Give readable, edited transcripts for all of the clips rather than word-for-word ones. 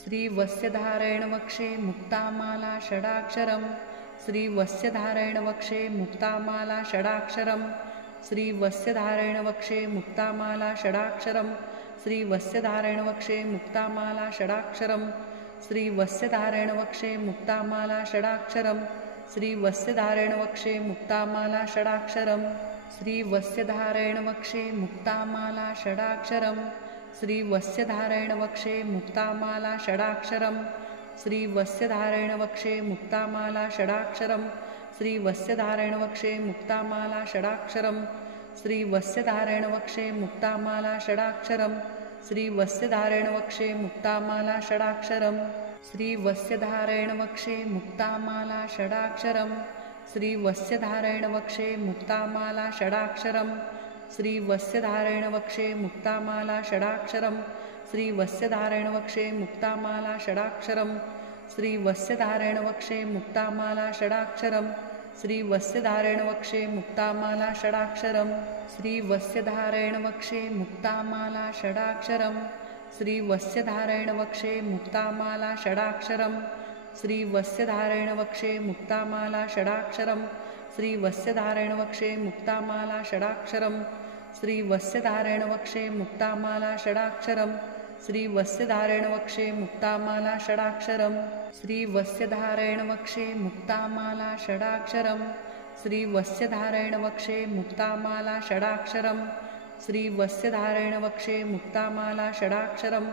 श्रीवत्स्यधारेण वक्षे मुक्तामाला षडाक्षरम् श्रीवत्स्यधारेण वक्षे मुक्तामाला षडाक्षरम् श्रीवत्स्यधारेण वक्षे मुक्तामाला षडाक्षरम् श्रीवत्स्यधारेण वक्षे मुक्तामाला षडाक्षरम् श्रीवत्स्यधारेण वक्षे मुक्तामाला षडाक्षरम् श्रीवत्स्यधारेण वक्षे मुक्तामाला षडाक्षरम् श्रीवत्स्यधारेण वक्षे मुक्तामाला षडाक्षरम् श्रीवत्स्यधारेण वक्षे मुक्तामाला षडाक्षरम् श्रीवत्स्यधारेण वक्षे मुक्तामाला षडाक्षरम् श्रीवत्स्यधारेण वक्षे मुक्तामाला षडाक्षरम् श्रीवत्स्यधारेण वक्षे मुक्तामाला षडाक्षरम् श्रीवत्स्यधारेण वक्षे मुक्तामाला षडाक्षरम् श्रीवत्स्यधारेण वक्षे मुक्तामाला षडाक्षरम् श्रीवत्स्यधारेण वक्षे मुक्तामाला षडाक्षरम् श्रीवत्स्यधारेण वक्षे मुक्तामाला षडाक्षरम् श्रीवत्स्यधारेण वक्षे मुक्तामाला षडाक्षरम् श्रीवत्स्यधारेण वक्षे मुक्तामाला षडाक्षरम् श्रीवत्स्यधारेण वक्षे मुक्तामाला षडाक्षरम् श्रीवत्स्यधारेण वक्षे मुक्तामाला षडाक्षरम् श्रीवत्स्यधारेण वक्षे मुक्तामाला षडाक्षरम् श्रीवत्स्यधारेण वक्षे मुक्तामाला षडाक्षरम् श्रीवत्स्यधारेण वक्षे मुक्तामाला षडाक्षरम् श्रीवत्स्यधारेण वक्षे मुक्तामाला षडाक्षरम् श्रीवत्स्यधारेण वक्षे मुक्तामाला षडाक्षरम् श्रीवत्स्यधारेण वक्षे मुक्तामाला षडाक्षरम् श्रीवत्स्यधारेण वक्षे मुक्तामाला षडाक्षरम् श्रीवत्स्यधारेण वक्षे मुक्तामाला षडाक्षरम् श्रीवत्स्यधारेण वक्षे मुक्तामाला षडाक्षरम्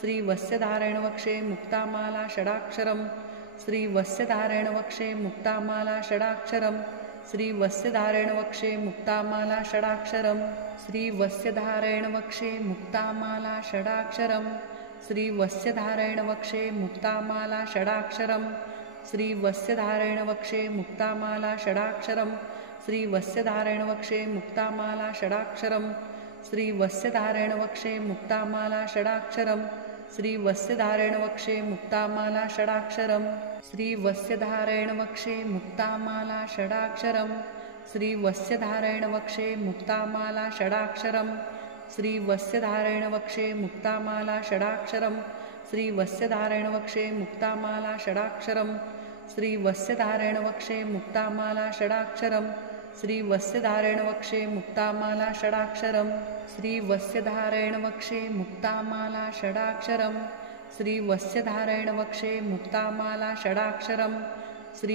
श्रीवत्स्यधारेण वक्षे मुक्तामाला षडाक्षरम् श्रीवत्स्यधारेण वक्षे मुक्तामाला षडाक्षरम् श्रीवत्स्यधारेण वक्षे मुक्तामाला षडाक्षरम् श्रीवत्स्यधारेण वक्षे मुक्तामाला षडाक्षरम् श्रीवत्स्यधारेण वक्षे मुक्तामाला षडाक्षरम् श्रीवत्स्यधारेण वक्षे मुक्तामाला षडाक्षरम् श्रीवत्स्यधारेण वक्षे मुक्तामाला षडाक्षरम् श्रीवत्स्यधारेण वक्षे मुक्तामाला षडाक्षरम् श्रीवत्स्यधारेण वक्षे मुक्तामाला षडाक्षरम् श्रीवत्स्यधारेण वक्षे मुक्तामाला षडाक्षरम् श्रीवत्स्यधारेण वक्षे मुक्तामाला षडाक्षरम् श्रीवत्स्यधारेण वक्षे मुक्तामाला षडाक्षरम् श्रीवत्स्यधारेण वक्षे मुक्तामाला षडाक्षरम् श्रीवत्स्यधारेण वक्षे मुक्तामाला षडाक्षरम् श्रीवत्स्यधारेण वक्षे मुक्तामाला षडाक्षरम् श्रीवत्स्यधारेण वक्षे मुक्तामाला षडाक्षरम् श्रीवत्स्यधारेण वक्षे मुक्तामाला षडाक्षरम् श्रीवत्स्यधारेण वक्षे मुक्तामाला षडाक्षरम्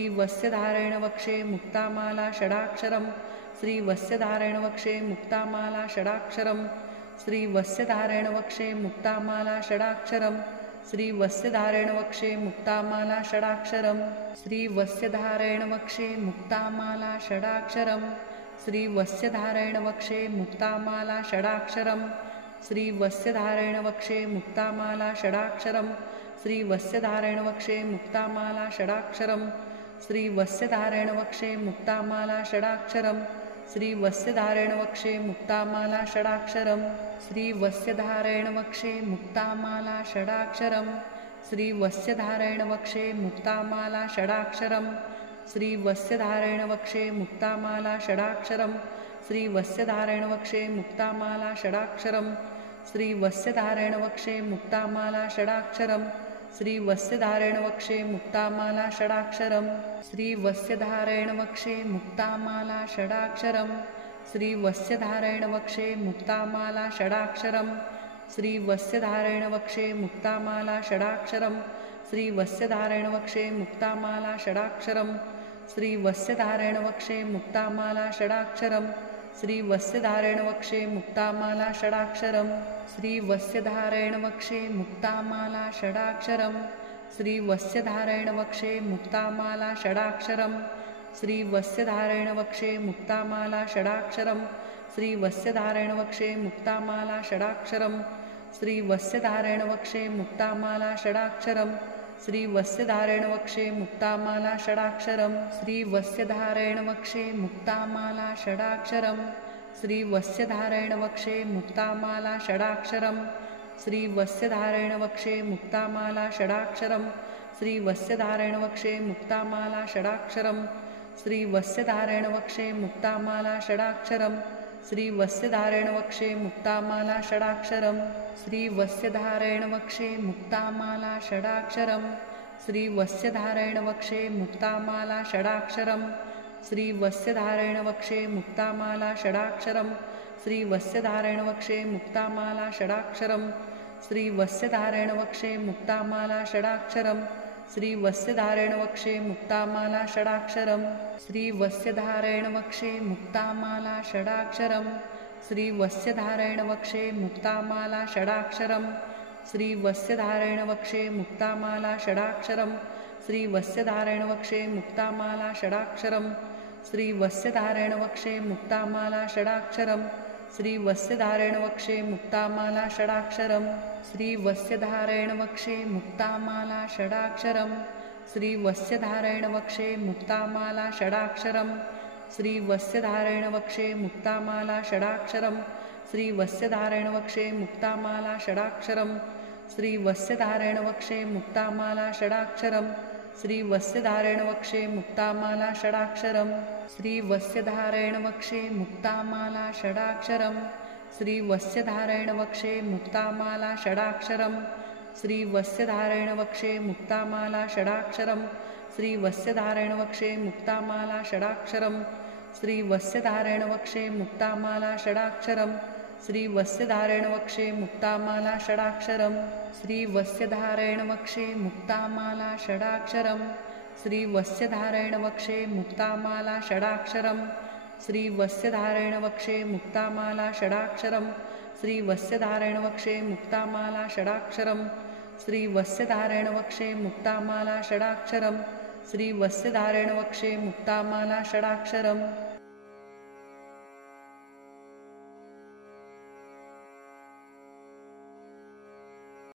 श्रीवत्स्यधारेण वक्षे मुक्तामाला षडाक्षरम् श्रीवत्स्यधारेण वक्षे मुक्तामाला षडाक्षरम् श्रीवत्स्यधारेण वक्षे मुक्तामाला षडाक्षरम् श्रीवत्स्यधारेण वक्षे मुक्तामाला षडाक्षरम् श्रीवत्स्यधारेण वक्षे मुक्तामाला षडाक्षरम् श्रीवत्स्यधारेण वक्षे मुक्तामाला षडाक्षरम् श्रीवत्स्यधारेण वक्षे मुक्तामाला षडाक्षरम् श्रीवत्स्यधारेण वक्षे मुक्तामाला षडाक्षरम् श्रीवत्स्यधारेण वक्षे मुक्तामाला षडाक्षरम् श्रीवत्स्यधारेण वक्षे मुक्तामाला षडाक्षरम् श्रीवत्स्यधारेण वक्षे मुक्तामाला षडाक्षरम् श्रीवत्स्यधारेण वक्षे मुक्तामाला षडाक्षरम् श्रीवत्स्यधारेण वक्षे मुक्तामाला षडाक्षरम् श्रीवत्स्यधारेण वक्षे मुक्तामाला षडाक्षरम् श्रीवत्स्यधारेण वक्षे मुक्तामाला षडाक्षरम् श्रीवत्स्यधारेण वक्षे मुक्तामाला षडाक्षरम् श्रीवत्स्यधारेण वक्षे मुक्तामाला षडाक्षरम् श्रीवत्स्यधारेण वक्षे मुक्तामाला षडाक्षरम् श्रीवत्स्यधारेण वक्षे मुक्तामाला षडाक्षरम् श्रीवत्स्यधारेण वक्षे मुक्तामाला षडाक्षरम् श्रीवत्स्यधारेण वक्षे मुक्तामाला षडाक्षरम् श्रीवत्स्यधारेण वक्षे मुक्तामाला षडाक्षरम् श्रीवत्स्यधारेण वक्षे मुक्तामाला षडाक्षरम् श्रीवत्स्यधारेण वक्षे मुक्तामाला षडाक्षरम् श्रीवत्स्यधारेण वक्षे मुक्तामाला षडाक्षरम् श्रीवत्स्यधारेण वक्षे मुक्तामाला षडाक्षरम् श्रीवत्स्यधारेण वक्षे मुक्तामाला षडाक्षरम् श्रीवत्स्यधारेण वक्षे मुक्तामाला षडाक्षरम् श्रीवत्स्यधारेण वक्षे मुक्तामाला षडाक्षरम् श्रीवत्स्यधारेण वक्षे मुक्तामाला षडाक्षरम् श्रीवत्स्यधारेण वक्षे मुक्तामाला षडाक्षरम् श्री वत्स्यधारेण वक्षे मुक्तामाला षडाक्षरम् श्री वत्स्यधारेण वक्षे मुक्तामाला षडाक्षरम् श्री वत्स्यधारेण वक्षे मुक्तामाला षडाक्षरम् श्री वत्स्यधारेण वक्षे मुक्तामाला षडाक्षरम् श्री वत्स्यधारेण वक्षे मुक्तामाला षडाक्षरम् श्री वत्स्यधारेण वक्षे मुक्तामाला षडाक्षरम् श्री वत्स्यधारेण वक्षे मुक्तामाला षडाक्षरम् श्री वत्स्यधारेण वक्षे मुक्तामाला षडाक्षरम् श्री वत्स्यधारेण वक्षे मुक्तामाला षडाक्षरम् श्री वत्स्यधारेण वक्षे मुक्तामाला षडाक्षरम् श्री वत्स्यधारेण वक्षे मुक्तामाला षडाक्षरम् श्री वत्स्यधारेण वक्षे मुक्तामाला षडाक्षरम् श्री वत्स्यधारेण वक्षे मुक्तामाला षडाक्षरम् श्री वत्स्यधारेण वक्षे मुक्तामाला षडाक्षरम् श्री वत्स्यधारेण वक्षे मुक्तामाला षडाक्षरम् श्री वत्स्यधारेण वक्षे मुक्तामाला षडाक्षरम् श्री वत्स्यधारेण वक्षे मुक्तामाला षडाक्षरम् श्री वत्स्यधारेण वक्षे मुक्तामाला षडाक्षरम् श्री वत्स्यधारेण वक्षे मुक्तामाला षडाक्षरम् श्री वत्स्यधारेण वक्षे मुक्तामाला षडाक्षरम् श्री वत्स्यधारेण वक्षे मुक्तामाला षडाक्षरम् श्री वत्स्यधारेण वक्षे मुक्तामाला षडाक्षरम् श्री वत्स्यधारेण वक्षे मुक्तामाला षडाक्षरम् श्री वत्स्यधारेण वक्षे मुक्तामाला षडाक्षरम् श्री वत्स्यधारेण वक्षे मुक्तामाला षडाक्षरम् श्री वत्स्यधारेण वक्षे मुक्तामाला षडाक्षरम् श्री वत्स्यधारेण वक्षे मुक्तामाला षडाक्षरम् श्री वत्स्यधारेण वक्षे मुक्तामाला षडाक्षरम् श्री वत्स्यधारेण वक्षे मुक्तामाला षडाक्षरम् श्री वत्स्यधारेण वक्षे मुक्तामाला षडाक्षरम् श्री वत्स्यधारेण वक्षे मुक्तामाला षडाक्षरम्